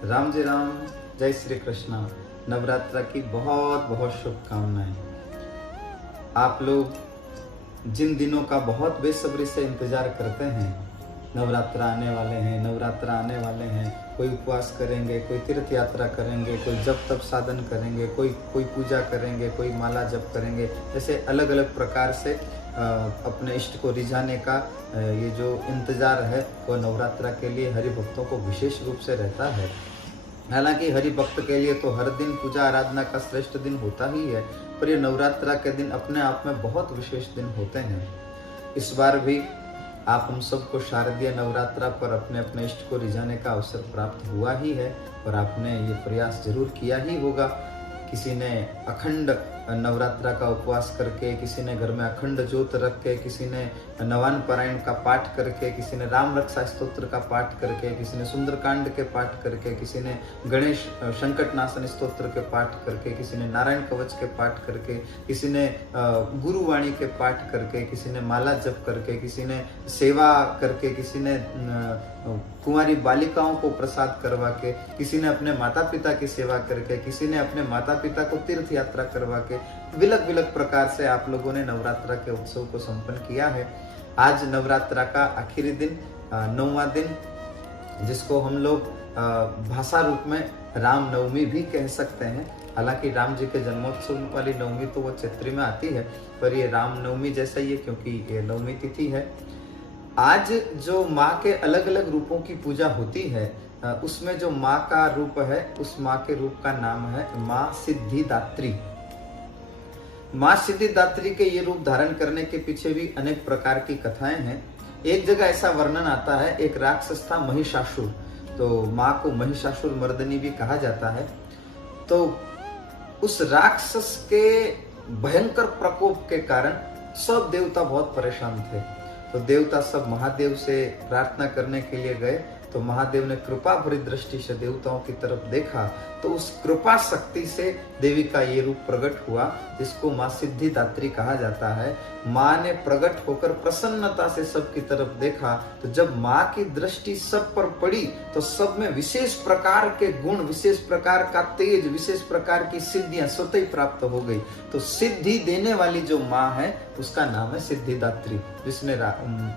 राम जी राम, जय श्री कृष्णा। नवरात्रा की बहुत बहुत शुभकामनाएं। आप लोग जिन दिनों का बहुत बेसब्री से इंतजार करते हैं, नवरात्रा आने वाले हैं, नवरात्रा आने वाले हैं। कोई उपवास करेंगे, कोई तीर्थ यात्रा करेंगे, कोई जप तप साधन करेंगे, कोई पूजा करेंगे, कोई माला जप करेंगे। ऐसे अलग अलग प्रकार से अपने इष्ट को रिझाने का ये जो इंतजार है वो नवरात्रा के लिए हरि भक्तों को विशेष रूप से रहता है। हालांकि हरि भक्त के लिए तो हर दिन पूजा आराधना का श्रेष्ठ दिन होता ही है, पर ये नवरात्रा के दिन अपने आप में बहुत विशेष दिन होते हैं। इस बार भी आप हम सबको शारदीय नवरात्रा पर अपने अपने इष्ट को रिझाने का अवसर प्राप्त हुआ ही है और आपने ये प्रयास जरूर किया ही होगा। किसी ने अखंड नवरात्रा का उपवास करके, किसी ने घर में अखंड ज्योत रख के, किसी ने नवान पारायण का पाठ करके, किसी ने राम रक्षा स्तोत्र का पाठ करके, किसी ने सुंदरकांड के पाठ करके, किसी ने गणेश संकटनाशन स्तोत्र के पाठ करके, किसी ने नारायण कवच के पाठ करके, किसी ने गुरुवाणी के पाठ करके, किसी ने माला जप करके, किसी ने सेवा करके, किसी ने कुंवारी बालिकाओं को प्रसाद करवा के, किसी ने अपने माता पिता की सेवा करके, किसी ने अपने माता पिता को तीर्थ यात्रा करवा के, विलग विलग प्रकार से आप लोगों ने नवरात्रा के उत्सव को संपन्न किया है। आज नवरात्रा का आखिरी दिन, 9वां दिन, जिसको हम लोग भाषा रूप में राम नवमी भी कह सकते हैं। हालांकि राम जी के जन्मोत्सव वाली नवमी तो वो चैत्री में आती है, पर ये राम नवमी जैसा ही है क्योंकि ये नवमी तिथि है। आज जो माँ के अलग अलग रूपों की पूजा होती है, उसमें जो माँ का रूप है, उस माँ के रूप का नाम है माँ सिद्धिदात्री। माँ सिद्धिदात्री के ये रूप धारण करने के पीछे भी अनेक प्रकार की कथाएं हैं। एक जगह ऐसा वर्णन आता है, एक राक्षस था महिषासुर, तो माँ को महिषासुर मर्दनी भी कहा जाता है। तो उस राक्षस के भयंकर प्रकोप के कारण सब देवता बहुत परेशान थे। तो देवता सब महादेव से प्रार्थना करने के लिए गए। तो महादेव ने कृपा भरी दृष्टि से देवताओं की तरफ देखा, तो उस कृपा शक्ति से देवी का ये रूप प्रकट हुआ, जिसको माँ सिद्धिदात्री कहा जाता है। माँ ने प्रकट होकर प्रसन्नता से सबकी तरफ देखा, तो जब माँ की दृष्टि सब पर पड़ी तो सब में विशेष प्रकार के गुण, विशेष प्रकार का तेज, विशेष प्रकार की सिद्धियां स्वतः ही प्राप्त हो गई। तो सिद्धि देने वाली जो माँ है उसका नाम है सिद्धिदात्री, जिसने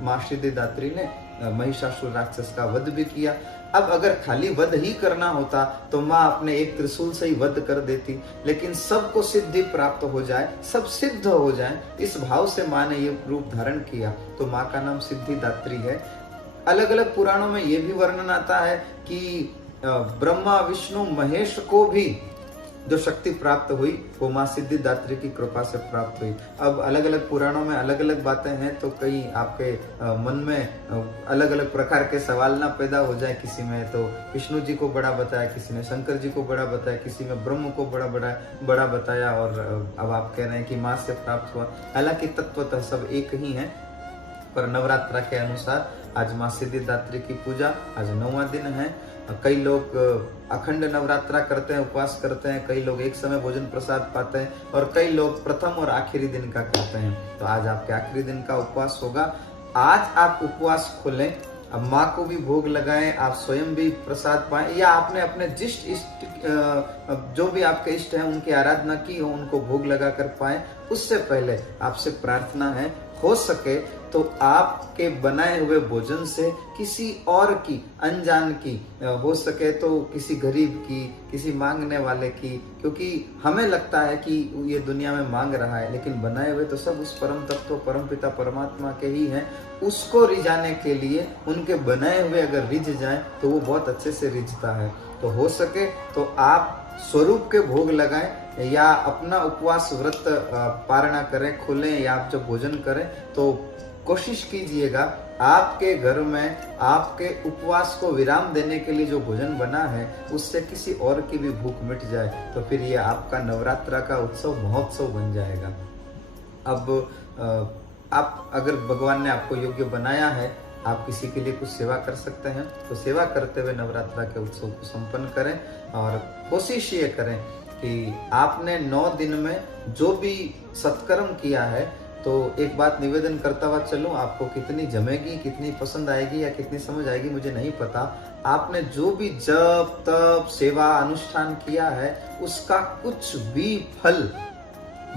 माँ सिद्धिदात्री ने महिषासुर राक्षस का वध भी किया। अब अगर खाली वध ही करना होता तो माँ अपने एक त्रिशूल से ही वध कर देती, लेकिन सबको सिद्धि प्राप्त हो जाए, सब सिद्ध हो जाए, इस भाव से माँ ने ये रूप धारण किया। तो माँ का नाम सिद्धिदात्री है। अलग अलग पुराणों में ये भी वर्णन आता है कि ब्रह्मा विष्णु महेश को भी जो शक्ति प्राप्त हुई वो माँ सिद्धिदात्री की कृपा से प्राप्त हुई। अब अलग अलग पुराणों में अलग अलग बातें हैं, तो कहीं आपके मन में अलग अलग प्रकार के सवाल ना पैदा हो जाए। किसी में तो विष्णु जी को बड़ा बताया, किसी ने शंकर जी को बड़ा बताया, किसी में ब्रह्म को बड़ा बताया, और अब आप कह रहे हैं कि माँ से प्राप्त हुआ। हालांकि तत्वतः सब एक ही है, पर नवरात्रा के अनुसार आज माँ सिद्धिदात्री की पूजा, आज 9वां दिन है। कई लोग अखंड नवरात्रा करते हैं, उपवास करते हैं, कई लोग एक समय भोजन प्रसाद पाते हैं, और कई लोग प्रथम और आखिरी दिन का करते हैं। तो आज आपके आखिरी दिन का उपवास होगा। आज आप उपवास खोलें, अब माँ को भी भोग लगाएं, आप स्वयं भी प्रसाद पाएं, या आपने अपने जिष्ट इष्ट जो भी आपके इष्ट हैं उनकी आराधना की हो, उनको भोग लगा कर पाएं। उससे पहले आपसे प्रार्थना है, हो सके तो आपके बनाए हुए भोजन से किसी और की, अनजान की, हो सके तो किसी गरीब की, किसी मांगने वाले की, क्योंकि हमें लगता है कि ये दुनिया में मांग रहा है, लेकिन बनाए हुए तो सब उस परम तत्व परम पिता परमात्मा के ही हैं। उसको रिझाने के लिए उनके बनाए हुए अगर रिझ जाए तो वो बहुत अच्छे से रिझता है। तो हो सके तो आप स्वरूप के भोग लगाएं, या अपना उपवास व्रत पारणा करें, खोलें, या आप जब भोजन करें तो कोशिश कीजिएगा आपके घर में आपके उपवास को विराम देने के लिए जो भोजन बना है उससे किसी और की भी भूख मिट जाए, तो फिर ये आपका नवरात्रा का उत्सव महोत्सव बन जाएगा। अब आप अगर भगवान ने आपको योग्य बनाया है, आप किसी के लिए कुछ सेवा कर सकते हैं, तो सेवा करते हुए नवरात्रा के उत्सव को संपन्न करें। और कोशिश ये करें कि आपने 9 दिन में जो भी सत्कर्म किया है तो एक बात निवेदन करता हुआ चलूं, आपको कितनी जमेगी, कितनी पसंद आएगी या कितनी समझ आएगी मुझे नहीं पता। आपने जो भी जप तप सेवा अनुष्ठान किया है उसका कुछ भी फल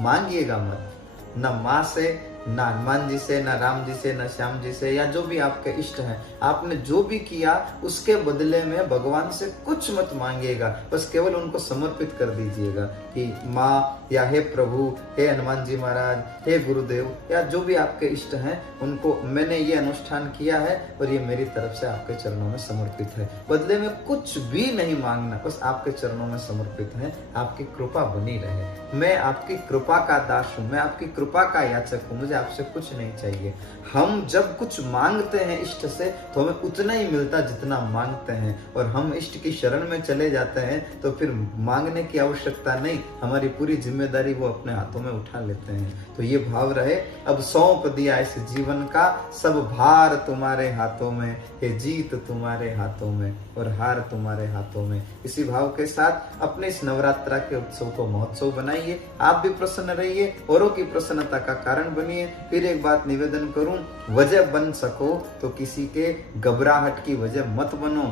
मांगिएगा मत, न माँ से, ना हनुमान जी से, ना राम जी से, ना श्याम जी से, या जो भी आपके इष्ट हैं। आपने जो भी किया उसके बदले में भगवान से कुछ मत मांगिएगा, बस केवल उनको समर्पित कर दीजिएगा कि माँ या हे प्रभु, हे हनुमान जी महाराज, हे गुरुदेव, या जो भी आपके इष्ट हैं उनको मैंने ये अनुष्ठान किया है और ये मेरी तरफ से आपके चरणों में समर्पित है। बदले में कुछ भी नहीं मांगना, बस आपके चरणों में समर्पित है। आपकी कृपा बनी रहे। मैं आपकी कृपा का दास हूँ, मैं आपकी कृपा का याचक हूँ, मुझे आपसे कुछ नहीं चाहिए। हम जब कुछ मांगते हैं इष्ट से तो हमें उतना ही मिलता जितना मांगते हैं, और हम इष्ट की शरण में चले जाते हैं तो फिर मांगने की आवश्यकता नहीं, हमारी पूरी जिम्मेदारी वो अपने हाथों में उठा लेते हैं। तो ये भाव रहे, अब सौंप दिया इस जीवन का, सब भार तुम्हारे हाथों में, हे जीत तुम्हारे हाथों में और हार तुम्हारे हाथों में। इसी भाव के साथ अपने इस नवरात्रा के उत्सव को महोत्सव बनाइए। आप भी प्रसन्न रहिए, औरों की प्रसन्नता का कारण बनिए। फिर एक बात निवेदन करूं, वजह बन सको तो किसी के घबराहट की वजह मत बनो,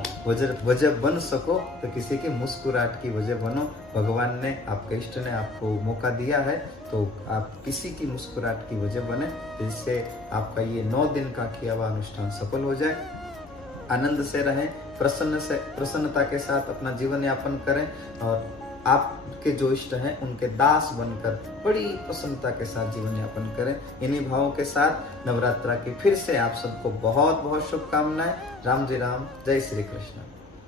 वजह बन सको तो किसी के मुस्कुराहट की वजह बनो। भगवान ने, आपके इष्ट ने आपको मौका दिया है, तो आप किसी की मुस्कुराहट की वजह बने, जिससे आपका ये 9 दिन का किया हुआ अनुष्ठान सफल हो जाए। आनंद से रहें, प्रसन्नता के साथ अपना जीवन यापन करें, और आपके जो इष्ट हैं उनके दास बनकर बड़ी प्रसन्नता के साथ जीवन यापन करें। इन्हीं भावों के साथ नवरात्रा की फिर से आप सबको बहुत बहुत शुभकामनाएं। राम जी राम, जय श्री कृष्ण।